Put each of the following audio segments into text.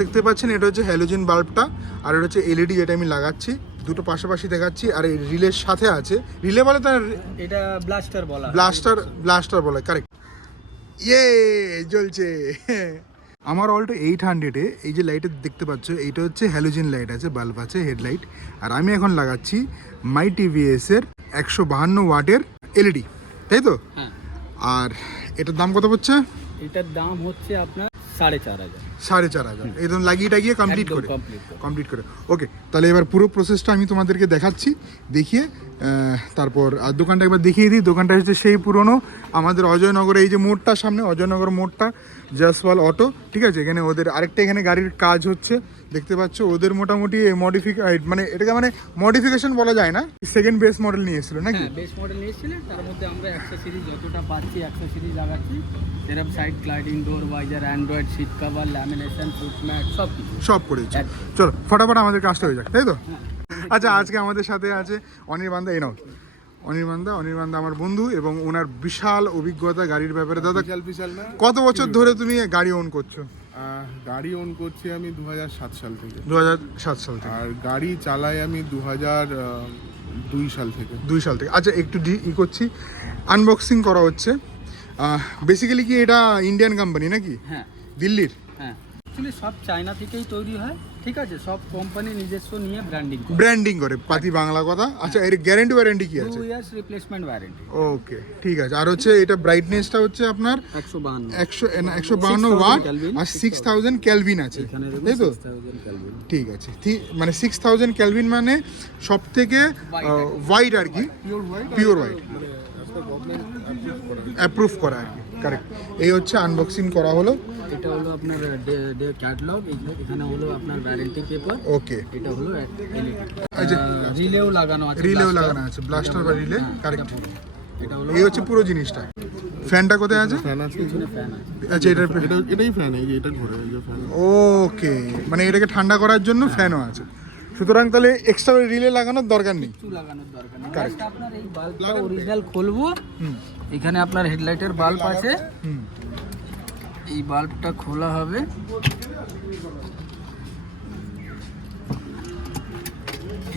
দেখতে পাচ্ছেন এটা হচ্ছে হ্যালোজেন বাল্বটা, আর এটা হচ্ছে এলইডি যেটা আমি লাগাচ্ছি, দুটো পাশাপাশি দেখাচ্ছি। আর এই রিলের সাথে আছে, রিলে বলে তার, এটা ব্লাস্টার বলা, কারেক্ট। ইয়ে জ্বলছে। আমার অল্টো 800-এ এই যে লাইট দেখতে পাচ্ছ, এইটা হচ্ছে হ্যালোজেন লাইট আছে, বাল্ব আছে, হেডলাইট। আর আমি এখন লাগাচ্ছি মাই টিভিএস এর 152 ওয়াটের এলইডি, তাই তো? হ্যাঁ। আর এটার দাম কত পড়ছে? এটার দাম হচ্ছে আপনার 4,500। 4,500 একদম লাগিয়ে টাগিয়ে কমপ্লিট করে। ওকে, তাহলে এবার পুরো প্রসেসটা আমি তোমাদেরকে দেখাচ্ছি, দেখিয়ে তারপর আর দোকানটা একবার দেখিয়ে দিই। দোকানটা হচ্ছে সেই পুরনো আমাদের অজয়নগরে, এই যে মোড়টার সামনে অজয়নগর মোড়টা, জয়সওয়াল অটো, ঠিক আছে? এখানে ওদের আরেকটা এখানে গাড়ির কাজ হচ্ছে, দেখতে পাচ্ছ। ওদের মোটামুটি মানে এটাকে মানে মডিফিকেশন বলা যায় না, সেকেন্ড বেস মডেল নিয়ে এসেছিল নাকি? হ্যাঁ, বেস মডেল নিয়েছিলেন, তার মধ্যে আমরা 100 সিরিজ যতটা পাচ্ছি 100 সিরিজ লাগাচ্ছি। এরকম side gliding, door visor, Android seat cover, lamination, footmat সব করেছি। চলো ফটাফট আমাদের কাজটা হয়ে যাক, তাই তো? আচ্ছা, আজকে আমাদের সাথে আছে অনির্বাণদা। এই নাও অনির্বাণদা আমার বন্ধু, এবং ওনার বিশাল অভিজ্ঞতা গাড়ির ব্যাপারে। দাদা, বিশাল না, কত বছর ধরে তুমি গাড়ি ওন করছো? গাড়ি ওন করছি আমি 2007 সাল থেকে। 2007 সাল থেকে। আর গাড়ি চালাই আমি 2002 সাল থেকে। 2 সাল থেকে। আচ্ছা, একটু করছি, আনবক্সিং করা হচ্ছে। বেসিক্যালি কি এটা ইন্ডিয়ান কোম্পানি নাকি? হ্যাঁ, দিল্লির? হ্যাঁ, অ্যাকচুয়ালি সব চায়না থেকেই তৈরি হয়, ঠিক আছে? সব কোম্পানি নিজস্ব নিয়ে ব্র্যান্ডিং করে, পাতি বাংলা কথা। আচ্ছা, এর গ্যারান্টি ওয়ারেন্টি কি আছে? 2 ইয়ার্স রিপ্লেসমেন্ট ওয়ারেন্টি। ওকে, ঠিক আছে। আর হচ্ছে এটা ব্রাইটনেসটা হচ্ছে আপনার 152 ওয়াট আর 6000 কেলভিন আছে, তাই তো? ঠিক আছে, মানে 6000 কেলভিন মানে সব থেকে হোয়াইট আর কি, পিওর হোয়াইট, অ্যাপ্রুভ করা আর কি, কারেক্ট। এই হচ্ছে আনবক্সিং করা হলো। এটা হলো আপনার ক্যাটালগ, এখানে হলো আপনার ওয়ারেন্টি পেপার। ওকে, এটা হলো আচ্ছা, রিলেও লাগানো আছে, ব্লাস্টার বা রিলে, কারেক্ট। এটা হলো এই হচ্ছে পুরো জিনিসটা। ফ্যানটা কোথায় আছে? ফ্যান আছে, পিছনে ফ্যান আছে। আচ্ছা, এটাই ফ্যান, এই যে এটা ঘুরে, এই যে ফ্যান। ওকে, মানে এটাকে ঠান্ডা করার জন্য ফ্যানও আছে। সুতরাং তাহলে এক্সট্রা রিলে লাগানোর দরকার নেই। কিছু লাগানোর দরকার নেই, জাস্ট আপনার এই বাল্বটা অরিজিনাল খুলবো। এখানে আপনার হেডলাইটের বাল্ব আছে, এই বাল্বটা খোলা হবে।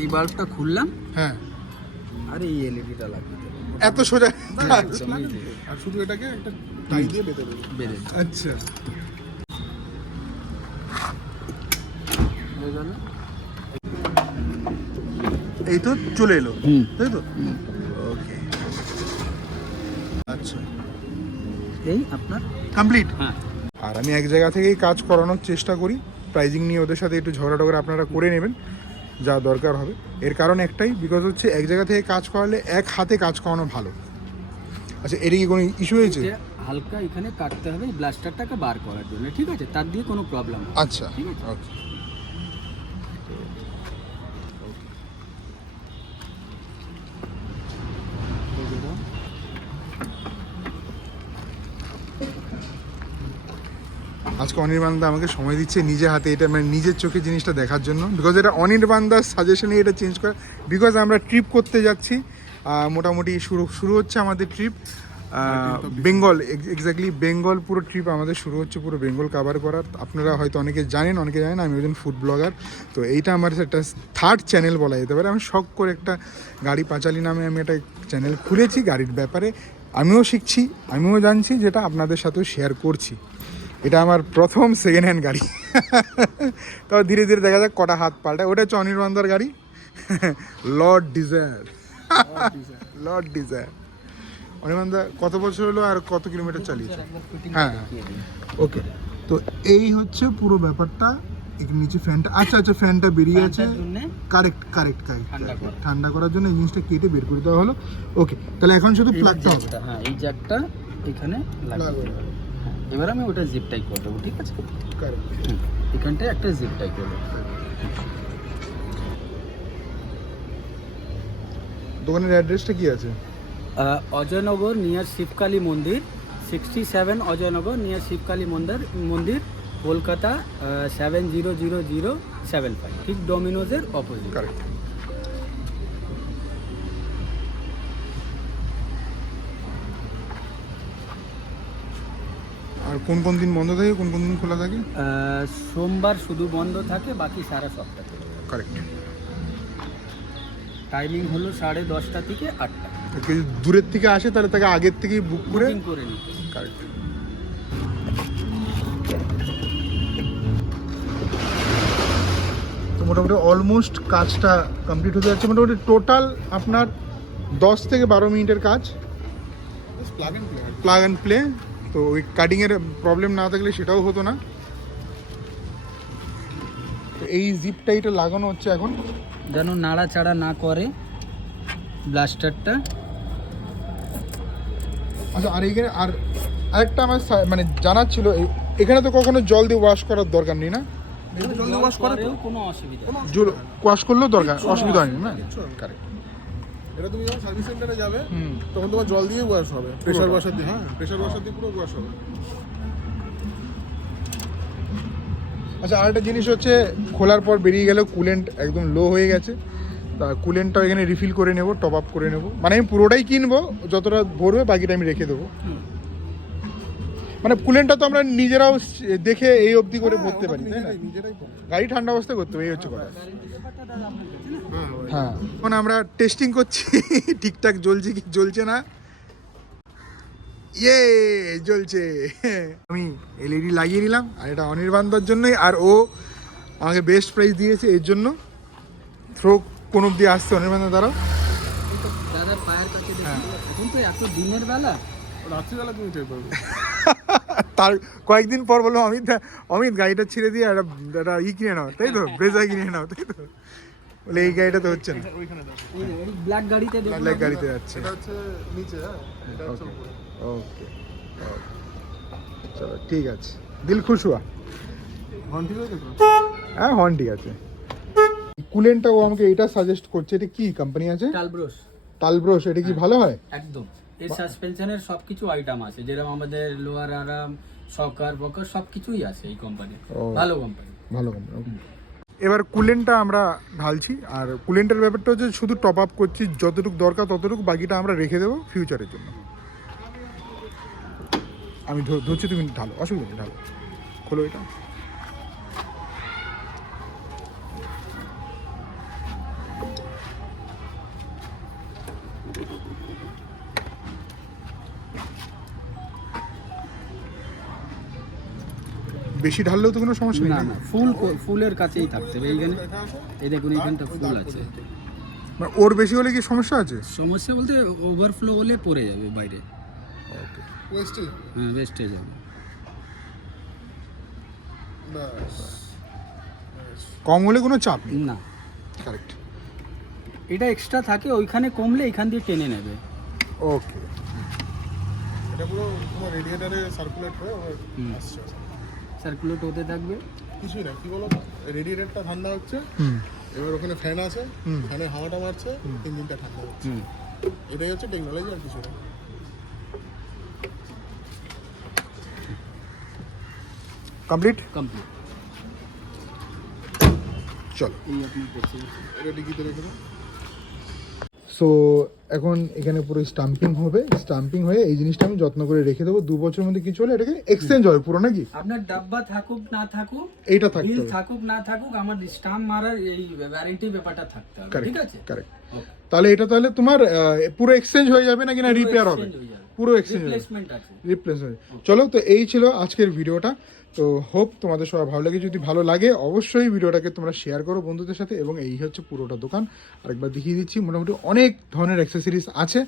এই বাল্বটা খুললাম, হ্যাঁ, আর এই এলইডিটা লাগবে। এত সোজা? আর শুধু এটাকে একটা টাই দিয়ে বেঁধে দেবে। আচ্ছা, হয়ে গেল। এই তো চলে এলো, তাই তো? ওকে, আচ্ছা, এই আপনার কমপ্লিট। হ্যাঁ। আর আমি এক জায়গা থেকেই কাজ করানোর চেষ্টা করি, প্রাইজিং নিয়ে ওদের সাথে একটু ঝগড়া টগড়া আপনারা করে নেবেন, যা দরকার হবে। এর কারণ একটাই, বিকজ হচ্ছে এক জায়গা থেকে কাজ করালে এক হাতে কাজ করানো ভালো। আচ্ছা, এটা কি কোনো ইস্যু হয়েছে? হালকা এখানে কাটতে হবে ব্লাস্টারটাকে বার করার জন্য, ঠিক আছে? তার দিয়ে কোনো প্রবলেম হবে। আচ্ছা, ঠিক আছে। ওকে। আজকে অনির্বাণদা আমাকে সময় দিচ্ছে নিজে হাতে, এটা মানে নিজের চোখে জিনিসটা দেখার জন্য, বিকজ এটা অনির্বাণদার সাজেশনে এটা চেঞ্জ করা, বিকজ আমরা ট্রিপ করতে যাচ্ছি। মোটামুটি শুরু হচ্ছে আমাদের ট্রিপ বেঙ্গল, এক্স্যাক্টলি বেঙ্গল পুরো ট্রিপ আমাদের শুরু হচ্ছে, পুরো বেঙ্গল কাভার করার। আপনারা হয়তো অনেকে জানেন, অনেকে জানেন আমি একজন ফুড ব্লগার। তো এইটা আমার একটা থার্ড চ্যানেল বলা যেতে পারে। আমি শখ করে একটা গাড়ি পাঁচালী নামে আমি একটা চ্যানেল খুলেছি গাড়ির ব্যাপারে। আমিও শিখছি, আমিও জানছি, যেটা আপনাদের সাথেও শেয়ার করছি। এটা আমার প্রথম সেকেন্ড হ্যান্ড গাড়ি। তবে ধীরে ধীরে দেখা যাক কটা হাত পাল্টায়। ওটা হচ্ছে অনির্বাণদার গাড়ি, লর্ড ডিজায়ার। অনির্বাণদা কত বছর হলো আর কত কিলোমিটার চালিয়েছে? হ্যাঁ, ওকে। তো এই হচ্ছে পুরো ব্যাপারটা। নিচে ফ্যানটা, আচ্ছা ফ্যানটা বেরিয়ে আছে, কারেক্ট, ঠান্ডা করার জন্য এই জিনিসটা কেটে বের করে দেওয়া হলো। ওকে, তাহলে এখন শুধু প্লাগটা হবে। হ্যাঁ, এই জ্যাকটা এখানে লাগবে। এবার আমি ওটা জিপ টাই করে দেবো, ঠিক আছে? এখানটায় একটা জিপ টাই করে দেবো। দোকানের অ্যাড্রেসটা কি আছে? অজয়নগর নিয়ার শিবকালী মন্দির, 67 অজয়নগর নিয়ার শিবকালী মন্দির, কলকাতা 700075, ঠিক ডোমিনোজের অপোজিট। কারেক্ট। আর আর কোন কোন দিন বন্ধ থাকে, কোন কোন দিন খোলা থাকে? সোমবার শুধু বন্ধ থাকে, বাকি সারা সপ্তাহ। কারেক্ট। টাইমিং হলো 10:30 থেকে 8টা। কেউ দূরের থেকে আসে তাহলে তাকে আগের থেকেই বুক করে বুকিং করে নিতে। কারেক্ট। তো মোটামুটি অলমোস্ট কাজটা কমপ্লিট হতে যাচ্ছে। মোটামুটি টোটাল আপনার 10 থেকে 12 মিনিটের কাজ, plug and play. Plug and play. তো ওই কাটিংয়ের প্রবলেম না থাকলে সেটাও হতো না। তো এই জিপটা এটা লাগানো হচ্ছে এখন, যেন নাড়াচাড়া না করে ব্লাস্টারটা। আচ্ছা, আর এইখানে আর আরেকটা আমার মানে জানার ছিল, এখানে তো কখনো জল দিয়ে ওয়াশ করার দরকার নেই না? জল দিয়ে ওয়াশ করে তো কোনো অসুবিধা নেই। জল ওয়াশ করলেও দরকার অসুবিধা হয়নি না? কিচ্ছু হবে না। কারেক্ট। এটা তুমি যখন সার্ভিস সেন্টারে যাবে হুম। তখন তোমার জল দিয়ে ওয়াশ হবে, প্রেসার ওয়াশার দিয়ে। হ্যাঁ, প্রেসার ওয়াশার দিয়ে পুরো ওয়াশ হবে। আচ্ছা, আরেকটা জিনিস হচ্ছে, খোলার পর বেরিয়ে গেলেও কুলেন্ট একদম লো হয়ে গেছে। তা কুলেন্টটাও এখানে রিফিল করে নেব, টপ আপ করে নেব। মানে আমি পুরোটাই কিনবো, যতটা ভরবে বাকিটা আমি রেখে দেবো। মানে কুলেন্টটা তো আমরা নিজেরাও দেখে এই অবধি করে ভরতে পারি, তাই না? নিজেরাই করবে। গাড়ি ঠান্ডা অবস্থায় করতে হবে, এই হচ্ছে কথা। হ্যাঁ, হ্যাঁ, এখন আমরা টেস্টিং করছি ঠিকঠাক জ্বলছে কি জ্বলছে না। ইয়ে জ্বলছে। আমি এলইডি লাগিয়ে নিলাম, আর এটা অনির্বাণদার জন্যই। আর ও আমাকে বেস্ট প্রাইস দিয়েছে এর জন্য। থ্রো কোন অব্দি আসছে অনির্বাণদার দ্বারাও। দাদার পায়ের কাছে দেখি, এখন তো এত দিনের বেলা। রাত্রিবেলা তুমি টের পাবে। তার কয়েকদিন পর বললাম, অমিত গাড়িটা ছেড়ে দিয়ে একটা কিনে নাও, তাই তো? ব্রেজা কিনে নাও, তাই তো? বলে এই গাড়িটা তো হচ্ছে না, ওইখানে দেখো, এই ব্ল্যাক গাড়িতে দেখুন। ব্ল্যাক গাড়িতে যাচ্ছে। এটা হচ্ছে নিচে। হ্যাঁ, এটা হচ্ছে ওকে উপরে। ওকে, চলো ঠিক আছে, দিল খুশ হুয়া। হর্ন ঠিক আছে তো? হ্যাঁ, হর্ন ঠিক আছে। কুলেন্টটা ও আমাকে এটা সাজেস্ট করছে। এটা কি কোম্পানি আছে? টালব্রোস। টালব্রোস। এটা কি ভালো হয়? একদম। এই সাসপেনশনের সবকিছু আইটেম আছে, যেরকম আমাদের লোয়ার আরাম, শকার বকার সবকিছুই আছে এই কোম্পানির। ও। ভালো কোম্পানি। ভালো কোম্পানি। এবার কুলেন্টটা আমরা ঢালছি। আর কুলেন্টের ব্যাপারটা হচ্ছে শুধু টপ আপ করছি, যতটুকু দরকার ততটুকু, বাকিটা আমরা রেখে দেবো ফিউচারের জন্য। আমি ধরছি, তুমি ঢালো, অসুবিধা নেই, ঢালো। খোলো এটা। বেশি ঢাললেও তো কোনো সমস্যা নেই না না, ফুলের কাছেই থাকতে হবে। এইখানে এই দেখুন, এইখানটা ফুল আছে। মানে ওর বেশি হলে কি সমস্যা আছে? সমস্যা বলতে ওভারফ্লো হলে পড়ে যাবে বাইরে। ওকে, ওয়েস্টে। হ্যাঁ, ওয়েস্ট হয়ে যাবে। ব্যাস। কম হলে কোনো চাপ নেই। না, কারেক্ট। এটা এক্সট্রা থাকে, ওইখানে কমলে এখান দিয়ে টেনে নেবে। ওকে। এটা পুরো তোমার রেডিয়েটারে সার্কুলেট হয়ে হুম। আসছে। সার্কুলেট হতে থাকবে। কিছুই না, কি বলো তো, রেডিয়েটারটা ঠান্ডা হচ্ছে, হুম। এবার ওখানে ফ্যান আছে, হুম। ফ্যানে হাওয়াটা মারছে, ইঞ্জিনটা ঠান্ডা হচ্ছে। হুম। এটাই হচ্ছে টেকনোলজি, আর কিছু না। কমপ্লিট। কমপ্লিট। চলো। এই আপনার করছে। এটা ডিকিতে রেখে দাও। সো এখন এখানে পুরো স্টাম্পিং হবে। স্টাম্পিং হয়ে এই জিনিসটা আমি যত্ন করে রেখে দেবো। 2 বছরের মধ্যে কিছু হলে এটাকে এক্সচেঞ্জ হবে পুরো, নাকি? আপনার ডাব্বা থাকুক না থাকুক, এইটা থাকতে বিল হবে। থাকুক না থাকুক, আমার স্টাম্প মারার এই ওয়ারেন্টি ব্যাপারটা থাকতে হবে। ঠিক আছে? কারেক্ট। ওকে। তাহলে এটা তাহলে তোমার পুরো এক্সচেঞ্জ হয়ে যাবে নাকি না রিপেয়ার হবে? পুরো এক্সচেঞ্জ হবে, রিপ্লেসমেন্ট আছে। রিপ্লেস হবে। চলো, তো এই ছিল আজকের ভিডিওটা। তো হোপ তোমাদের সবাই ভালো লাগে। যদি ভালো লাগে অবশ্যই ভিডিওটাকে তোমরা শেয়ার করো বন্ধুদের সাথে। এবং এই হচ্ছে পুরোটা দোকান। আরেকবার দেখিয়ে দিচ্ছি, মোটামুটি অনেক ধরনের অ্যাক্সেসরিজ আছে।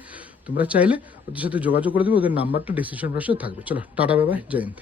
তোমরা চাইলে ওদের সাথে যোগাযোগ করে দেবে, ওদের নাম্বারটা ডিসক্রিপশন বক্সে থাকবে। চলো, টাটা, বাই বাই, জয় হিন্দ।